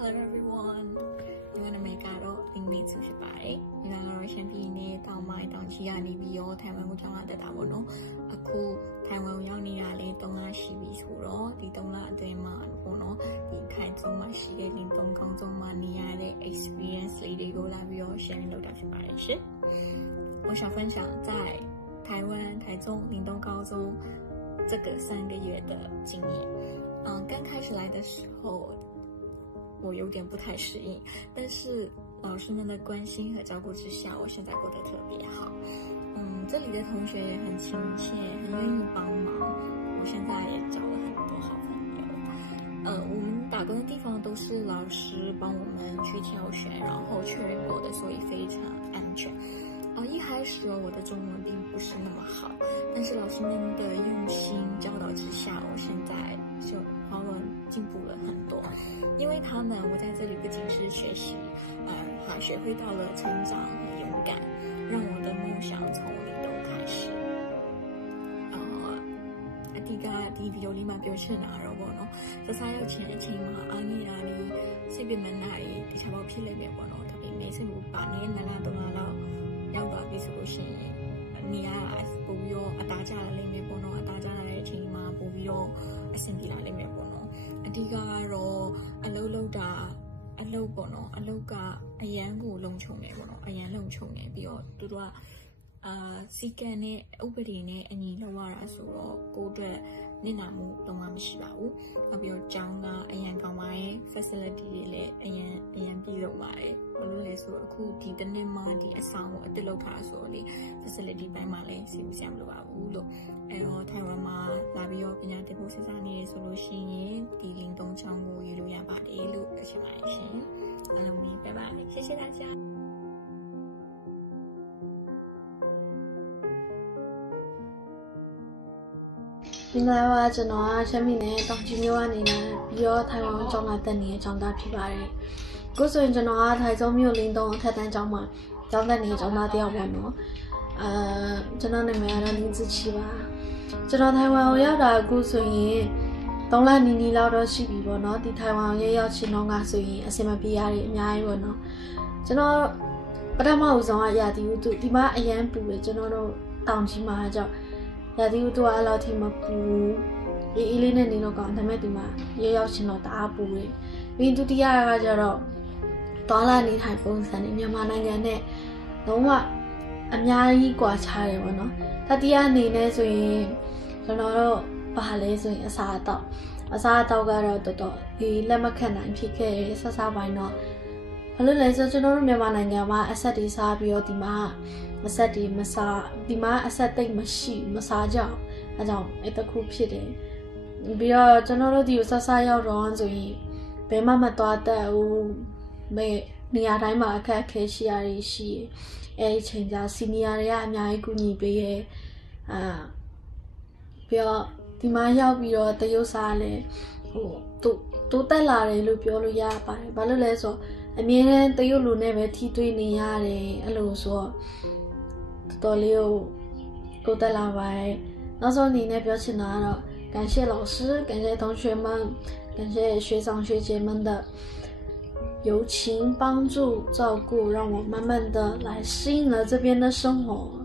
Hello everyone. ဒီနေ့မှာကတော့သင်္ကေတဖြစ်ပါတယ်။ဒီကတော့ရှမ်းပြည်နယ်တောင်ပိုင်းတောင်ကြီးကနေပြီးတော့ထိုင်ဝမ်ကိုကြောင်းလာတက်တာပေါ့နော်။အခုထိုင်ဝမ်ကိုရောက်နေရလဲ3လရှိပြီဆိုတော့ဒီ3လအတွင်းမှာပေါ့နော်ဒီခိုင်中မှာရှိတဲ့林东高中မှာနေရတဲ့ experience လေးတွေကိုလာပြီးတော့ share လုပ်တာဖြစ်ပါတယ်ရှင်။我想分享在台湾台中林东高中这个3个月的经验。刚开始来的时候我有点不太适应，但是老师们的关心和照顾之下，我现在过得特别好。这里的同学也很亲切，很愿意帮忙。我现在也找了很多好朋友。我们打工的地方都是老师帮我们去挑选，然后确认过的，所以非常安全。一开始我的中文并不是那么好，但是老师们的用心教导之下，我现在就华文进步了很多。因为他们，我在这里不仅是学习，还学会到了成长和勇敢，让我的梦想从零都开始。ဒီဗီဒီယိုလေးမှာပြောချင်တာတော့ပေါ့နော်စစားရောက်ခြင်းအချိန်မှာအားနည်းတာလေးစိတ်ပြမနာရေးတခြားပေါက်ဖြစ်လိမ့်မယ်ပေါ့နော်ဒါပေမဲ့စိတ်မပါနဲ့နလာတော့လောက်ရောက်သွားပြီဆိုလို့ရှိရင်နေရပို့ပြီးတော့အသားကျလာလိမ့်မယ်ပေါ့နော်အသားကျလာတဲ့အချိန်မှာပို့ပြီးတော့အဆင်ပြေလာလိမ့်မယ်ပေါ့နော်အဓိကကတော့အလုပ်လုပ်တာအလုပ်ပေါ့နော်အလုပ်ကအရန်ကိုလုံခြုံနေပေါ့နော်အရန်လုံခြုံနေပြီးတော့သူတို့ကစီကံနဲ့ဥပဒေနဲ့အညီလုပ်ရတာဆိုတော့ကိုယ့်အတွက်နစ်နာမှုလုံးဝမရှိပါဘူး။နောက်ပြီးတော့ကျောင်းကအရန်ကောင်းပါတယ် facility တွေလည်းအရန်ပြည့်စုံပါတယ်။ဘာလို့လဲဆိုတော့အခုဒီတစ်နှစ်မှဒီအဆောင်ကိုအသစ်လုပ်ထားဆိုတော့လေ facility ပိုင်းမှာလည်းစီမစရာမလိုပါဘူးလို့အဲ့တော့ထိုင်ဝမ်မှာလာပြီးတော့ပညာသင်ဖို့စဉ်းစားနေရဆိုလို့ရှိရင်ဒီလင်းတုံးချောင်းကိုယူလို့ရပါတယ်လို့ပြောချင်ပါတယ်ရှင်။အားလုံးပဲပါ谢谢大家。မင်္ဂလာပါကျွန်တော်ရှမ်းပြည်နယ်တောင်ကြီးမြို့ကနေလာပြီးတော့ထိုင်ဝမ်ကျောင်းလာတက်နေတဲ့ကျောင်းသားဖြစ်ပါတယ်။အခုဆိုရင်ကျွန်တော်ကထိုင်စုံမြို့လင်းတုံးအထက်တန်းကျောင်းမှာကျောင်းတက်နေတဲ့ကျောင်းသားတယောက်ပေါ့နော်။ကျွန်တော်နာမည်ကတော့လင်းစချီပါ။ကျွန်တော်ထိုင်ဝမ်ကိုရောက်တာအခုဆိုရင်3လနီနီလောက်တော့ရှိပြီပေါ့နော်။ဒီထိုင်ဝမ်ရောက်ချင်းတော့ကဆိုရင်အဆင်မပြေရတယ်အများကြီးပေါ့နော်။ကျွန်တော်ပထမဦးဆုံးကရာသီဥတုဒီမှာအရန်ပူတယ်ကျွန်တော်တို့တောင်ကြီးမှာကြောက်ရာသီဥတုအလောက်ထိမပူအေးလေးနဲ့နေတော့ကောင်းဒါပေမဲ့ဒီမှာရောက်ချင်းတော့တအားပူတယ်ပြီးဒုတိယကကျတော့သွားလာနေထိုင်ပုံစံနဲ့မြန်မာနိုင်ငံနဲ့လုံးဝအများကြီးကွာခြားတယ်ပေါ့နော်တတိယအနေနဲ့ဆိုရင်ကျွန်တော်တို့ဘာလဲဆိုရင်အစားအသောက်ကတော့တော်တော်လက်မခံနိုင်ဖြစ်ခဲ့တယ်ဆက်စားပိုင်းတော့ဘာလို့လဲဆိုကျွန်တော်တို့မြန်မာနိုင်ငံမှာအဆက်တွေစားပြီးတော့ဒီမှာအဆက်တွေမစားဒီမှာအဆက်တိတ်မရှိမစားကြအောင်အဲကြောင့်အဲ့တခုဖြစ်တယ်ပြီးတော့ကျွန်တော်တို့ဒီကိုဆက်ရောက်တော့ဆိုရင်ဘယ်မှမသွားတတ်ဘူးမဲနေရာတိုင်းမှာအခက်အခဲရှိရရှိအဲ့ဒီချိန်ကျစီနီယာတွေကအများကြီးကူညီပေးရဲပြီးတော့ဒီမှာရောက်ပြီးတော့တရုတ်စားလဲတိုးတက်လာတယ်လို့ပြောလို့ရပါတယ်ဘာလို့လဲဆိုတော့အမြဲတမ်းတရုတ်လူနဲ့ပဲထိတွေ့နေရတယ်အဲ့လိုဆိုတော့တော်လေးကိုတိုးတက်လာပါတယ်နောက်ဆုံးအနေနဲ့ပြောချင်တာကတော့感谢老师感谢同学们感谢学长学姐们的友情帮助照顾让我慢慢的来适应了这边的生活